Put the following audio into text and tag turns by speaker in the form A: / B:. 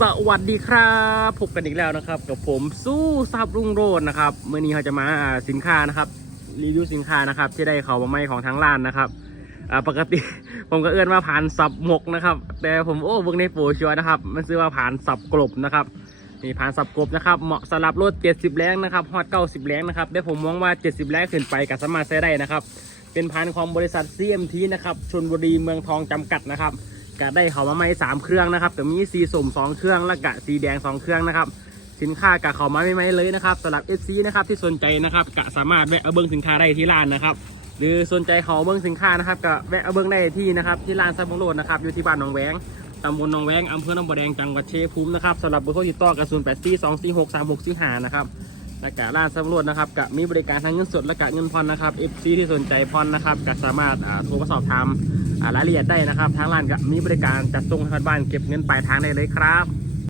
A: สวัสดีครับพบกันอีกแล้วนะครับ กับผมสู้ซับรุ่งโรจน์นะครับเมื่อนี้เขาจะมาสินค้านะครับ รีวิวสินค้านะครับ ที่ได้เขามาใหม่ของทางร้านนะครับปกติผมก็เอื้อนว่าผ่านสับหมกนะครับ แต่ผมโอ้เบิ่งในโปรชัวนะครับ มันซื้อว่าผ่านสับกลบนะครับนี่ผ่านสับกลบนะครับ เหมาะสำหรับรถ 70 แรงนะครับฮอต90 แรงนะครับแต่ผมมองว่า 70 แรงขึ้นไปก็สามารถใช้ได้นะครับ เป็นพันของบริษัท CMT นะครับชนบุรีเมืองทองจำกัดนะครับ ก็ได้เขามาใหม่สามเครื่องนะครับแต่มีสีส้มสองเครื่องและกะสีแดงสองเครื่องนะครับ สินค้ากะเขามาไม่ไหมเลยนะครับสำหรับ FC นะครับที่สนใจนะครับกะสามารถแวะเอาเบิ้งสินค้าได้ที่ร้านนะครับหรือสนใจเขาเบิ้งสินค้านะครับก็แวะเอาเบิ้งได้ที่นะครับที่ร้านซับมงโรดนะครับอยู่ที่บ้านหนองแวงตำบลหนองแวงอำเภอหนองบัวแดงจังหวัดเชัยงภูมินะครับสำหรับเบอร์โทรติดต่อกับ0 8 4 2 4 6 3 6 4 5นะครับ และกะร้านสำรวจนะครับกะมีบริการทั้งเงินสดและกะเงินผ่อนนะครับ FC ที่สนใจผ่อนนะครับกะสามารถโทรมาสอบถามรายละเอียดได้นะครับทางร้านกะมีบริการจัดส่งทางบ้านเก็บเงินปลายทางได้เลยครับ